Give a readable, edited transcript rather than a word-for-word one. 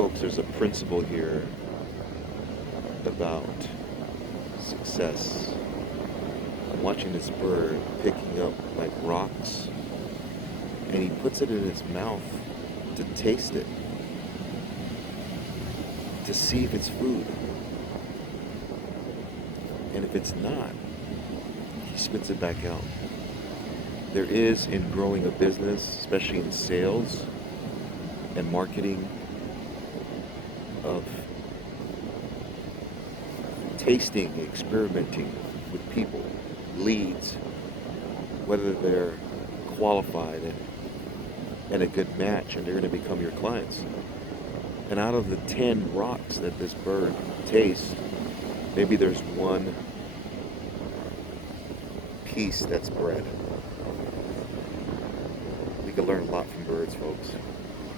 Folks, there's a principle here about success. I'm watching this bird picking up like rocks, and he puts it in his mouth to taste it, to see if it's food. And if it's not, he spits it back out. There is, in growing a business, especially in sales and marketing, of tasting, experimenting with people, leads, whether they're qualified and a good match and they're going to become your clients. And out of the 10 rocks that this bird tastes, maybe there's one piece that's bread. We can learn a lot from birds, folks.